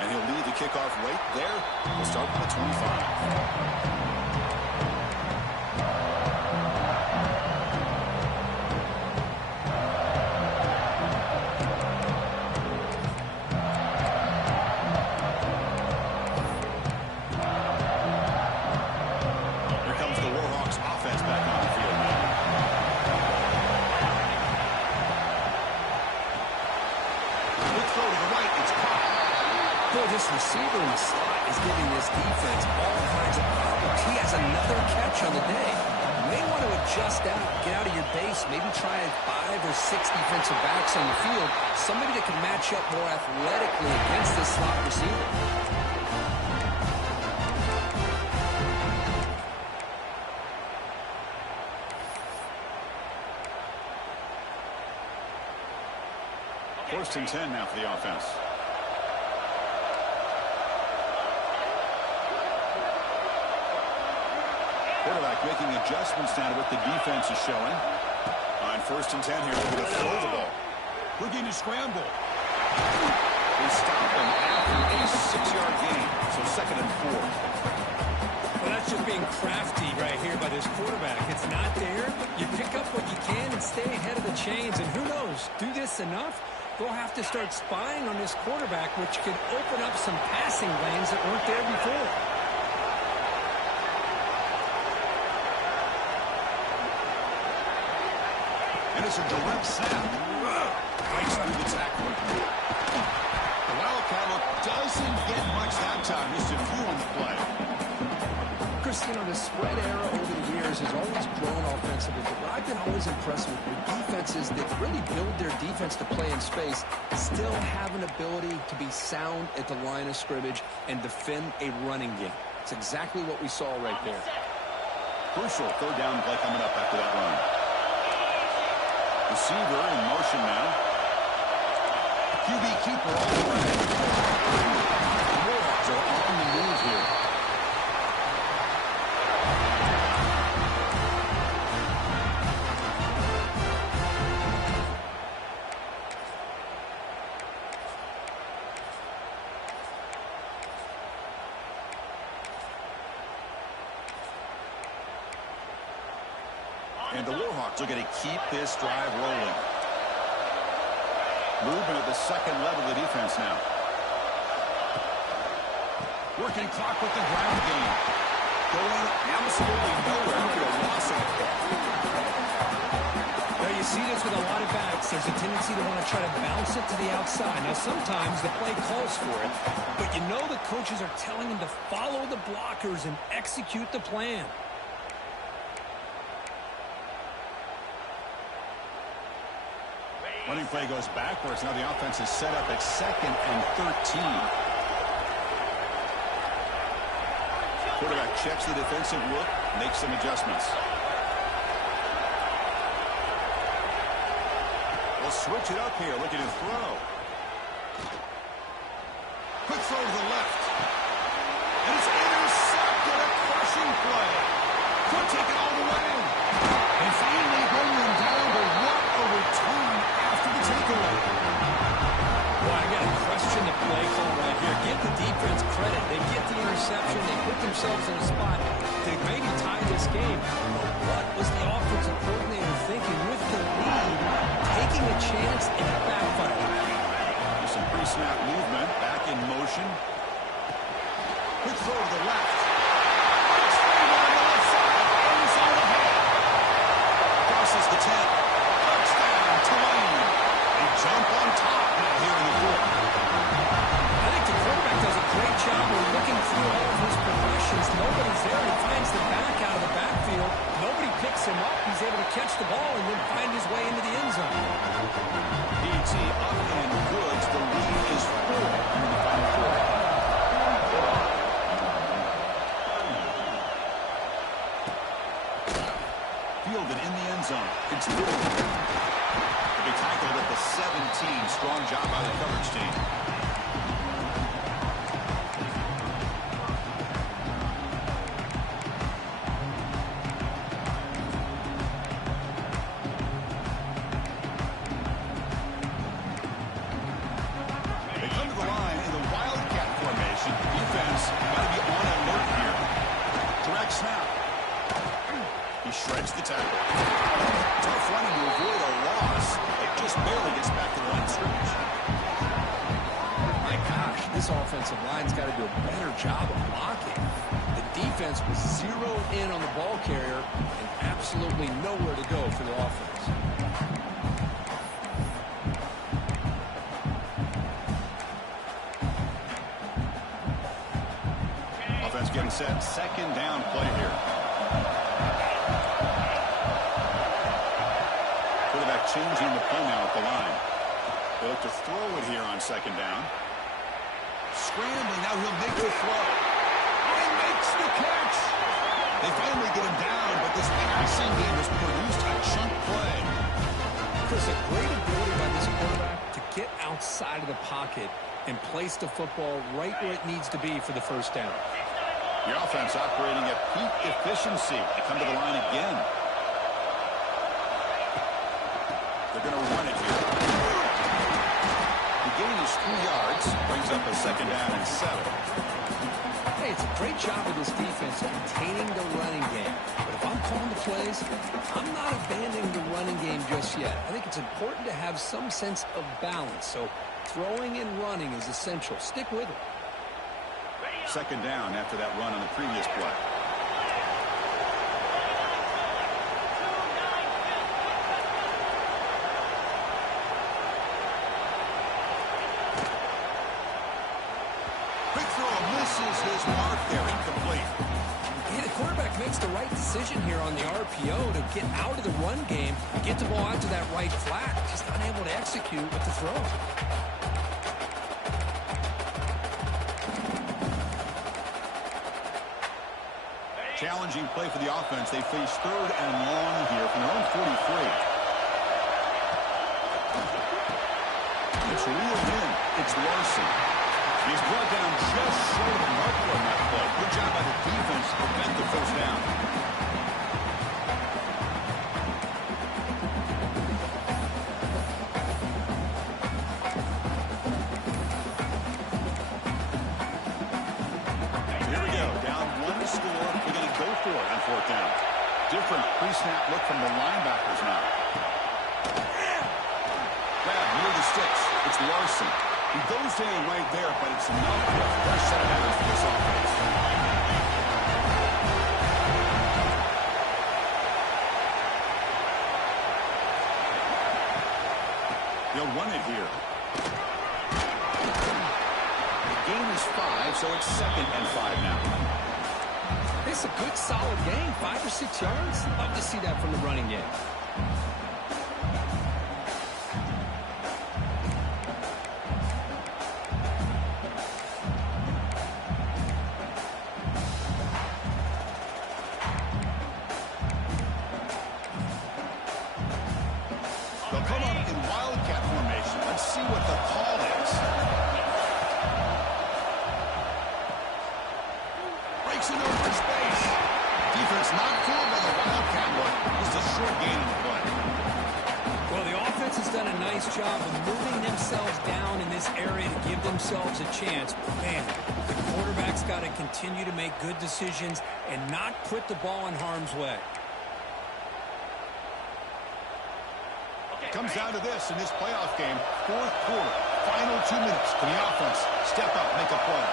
And he'll lead the kickoff right there. We'll start with the 25. know, this receiver in the slot is giving this defense all kinds of problems. He has another catch on the day. You may want to adjust out, get out of your base, maybe try 5 or 6 defensive backs on the field, somebody that can match up more athletically against this slot receiver. First and 10 now for the offense. Quarterback making adjustments now to what the defense is showing. On first and 10 here, looking to throw the ball. Looking to scramble. They stop him after a 6-yard gain. So second and 4. Well, that's just being crafty right here by this quarterback. It's not there. You pick up what you can and stay ahead of the chains. And who knows, do this enough, they'll have to start spying on this quarterback, which could open up some passing lanes that weren't there before. And it's a direct snap. Right through the tackle. The Wildcat look doesn't get much that time. Just a few on the play. Chris, you know, the spread era over the years has always grown offensively, but what I've been always impressed with defenses that really build their defense to play in space still have an ability to be sound at the line of scrimmage and defend a running game. It's exactly what we saw right there. Crucial third down play coming up after that run. Receiver in motion now. QB keeper all the way. The Warhawks are on the move here. And the Warhawks are going to keep this drive rolling. Movement at the second level of the defense now. Working clock with the ground game. Going absolutely nowhere for a loss of the ball. Well, you see this with a lot of backs. There's a tendency to want to try to bounce it to the outside. Now, sometimes the play calls for it, but you know the coaches are telling them to follow the blockers and execute the plan. Running play goes backwards. Now the offense is set up at second and 13. Quarterback checks the defensive look, makes some adjustments. We'll switch it up here, looking to throw. Quick throw to the left. And it's intercepted, a crushing play. Could take it all the way. And finally bring them down, but what a return after the takeaway. Well, I got to question the play call right here. Give the defense credit. They get the interception. They put themselves in a spot to maybe tie this game. But what was the offensive coordinator thinking with the lead? Taking a chance and it backfired. There's some pre-snap movement. Back in motion. Quick throw to the left. Crosses the 10. Touchdown, Tulane. They jump on top now here in the fourth. I think the quarterback does a great job of looking through all of his progressions. Nobody's there. He finds the back out of the backfield. Nobody picks him up. He's able to catch the ball and then find his way into the end zone. DT up and good. The lead is 4 in the final quarter. Fielded in the end zone. It's through. To be tackled at the 17. Strong job by the coverage team. They come to the line in the Wildcat formation. Defense got to be on alert here. Direct snap. He shreds the tackle. Tough running to avoid a loss. It just barely gets back to the line of scrimmage. My gosh, this offensive line's got to do a better job of blocking. The defense was zeroed in on the ball carrier and absolutely nowhere to go for the offense. set, second down play here. Quarterback changing the play now at the line. They look to throw it here on second down. Scrambling, now he'll make the throw. He makes the catch. They finally get him down, but this passing game has produced a chunk play. Chris, a great ability by this quarterback to get outside of the pocket and place the football right where it needs to be for the first down. The offense operating at peak efficiency. They come to the line again. They're going to run it here. The gain is 3 yards. Brings up a second down and 7. Hey, it's a great job of this defense containing the running game. But if I'm calling the plays, I'm not abandoning the running game just yet. I think it's important to have some sense of balance. So throwing and running is essential. Stick with it. Second down after that run on the previous play. Big throw misses his mark there, incomplete. Yeah, the quarterback makes the right decision here on the RPO to get out of the run game, get the ball out to that right flat, just unable to execute with the throw. Challenging play for the offense. They face third and long here from their own 43. It's reeled in. It's Larson. He's brought down just short of the marker on that play. Good job by the defense to prevent the first down. Different pre-snap look from the linebackers now. Grab near the sticks. It's Larson. He goes down right there, but it's enough for a fresh set of downs for this offense. They'll run it here. The gain is 5, so it's second and 5 now. It's a good, solid game, 5 or 6 yards. Love to see that from the running game. They'll come up in wildcat formation. Let's see what the call is. Breaks it over space. Defense not fooled by the wildcat look. Just a short gain in the play. Well, the offense has done a nice job of moving themselves down in this area to give themselves a chance. But, man, the quarterback's got to continue to make good decisions and not put the ball in harm's way. Comes down to this in this playoff game. Fourth quarter. Final 2 minutes. Can the offense step up, make a play?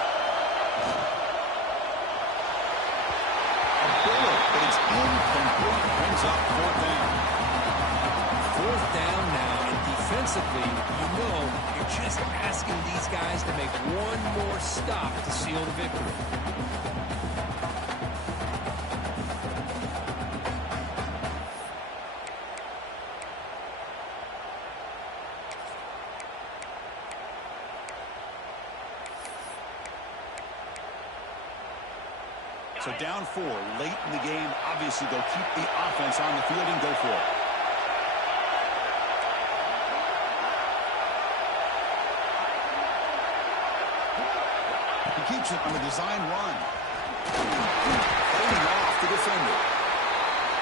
But it's incomplete. Brings up fourth down. Fourth down now, and defensively, you know, you're just asking these guys to make one more stop to seal the victory. So down 4 late in the game. Obviously, they'll keep the offense on the field and go for it. He keeps it on the design run. Fading off the defender.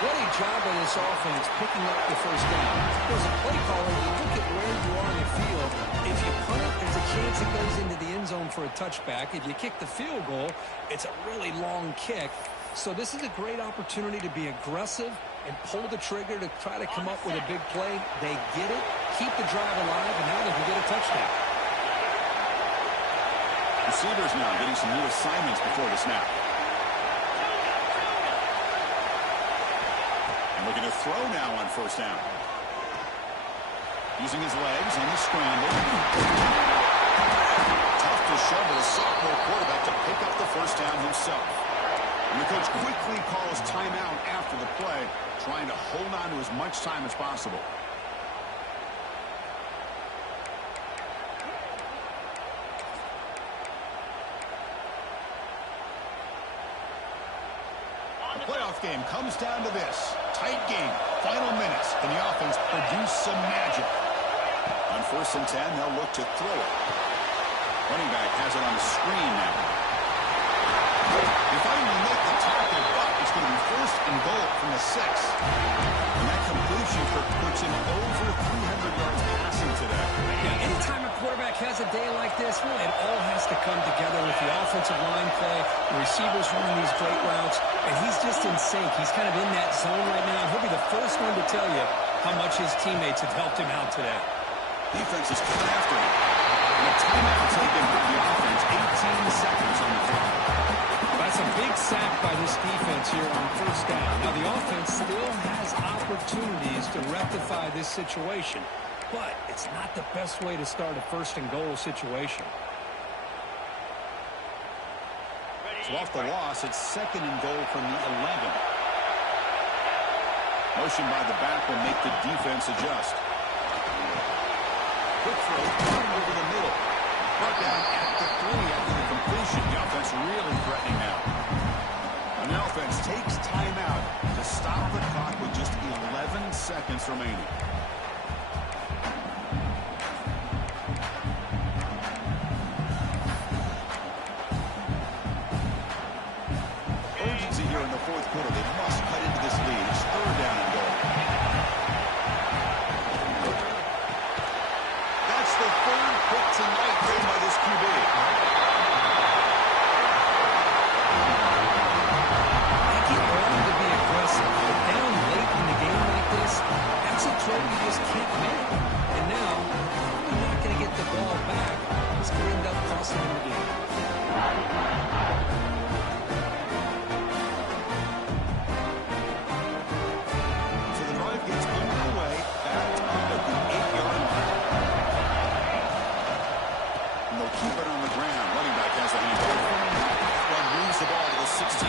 What a job by this offense picking up the first down. As a play caller, you look at where you are in the field. If you punt it, there's a chance it goes into the end zone for a touchback. If you kick the field goal, it's a really long kick. So this is a great opportunity to be aggressive and pull the trigger to try to come up with a big play. They get it, keep the drive alive, and now they can get a touchdown. Receivers now getting some new assignments before the snap. And looking to throw now on first down. Using his legs on the scramble. Tough to shovel a sophomore quarterback to pick up the first down himself. And the coach quickly calls timeout after the play, trying to hold on to as much time as possible. The playoff game comes down to this. Tight game. Final minutes. Can the offense produce some magic? On 1st and 10, they'll look to throw it. Running back has it on the screen now. He finally make the tackle, but it's going to be 1st and goal from the 6. And that completion puts him over 300 yards passing today. Yeah, anytime a quarterback has a day like this, really, it all has to come together with the offensive line play, the receivers running these great routes, and he's just in sync. He's kind of in that zone right now, and he'll be the first one to tell you how much his teammates have helped him out today. Defense is coming after him. And a timeout taken by the offense. 18 seconds on the clock. That's a big sack by this defense here on 1st down. Now, the offense still has opportunities to rectify this situation, but it's not the best way to start a 1st and goal situation. So off the loss, it's 2nd and goal from the 11. Motion by the back will make the defense adjust. Quick throw over the middle. Brought down at the 3 after the completion. The offense really threatening now. And the offense takes timeout to stop the clock with just 11 seconds remaining. Urgency here in the 4th quarter. They must cut into this lead. It's 3rd down and goal. That's the 3rd pick tonight made by this QB. They keep wanting to be aggressive, but down late in the game like this, that's a throw you just can't make. And now, you're not going to get the ball back. It's going to end up costing them the game. So the drive gets underway, backed up at the 8-yard line. And they'll keep it on the ground. Running back has the handoff. One moves the ball to the 16.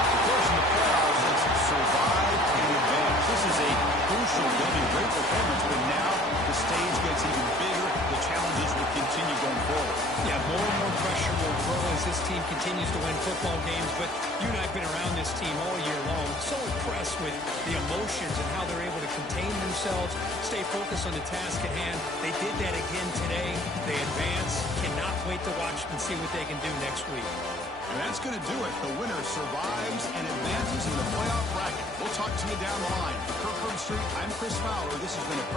The course in the playoffs is survive and advance. This is a crucial win, great performance, but now the stage gets even bigger. The challenges will continue going forward. Yeah, more and more pressure will grow as this team continues to win football games, but you and I have been around this team all year long. So impressed with the emotions and how they're able to contain themselves, stay focused on the task at hand. They did that again today. They advance. Cannot wait to watch and see what they can do next week. And that's going to do it. The winner survives and advances in the playoff bracket. We'll talk to you down the line. For Kirkland Street, I'm Chris Fowler. This has been a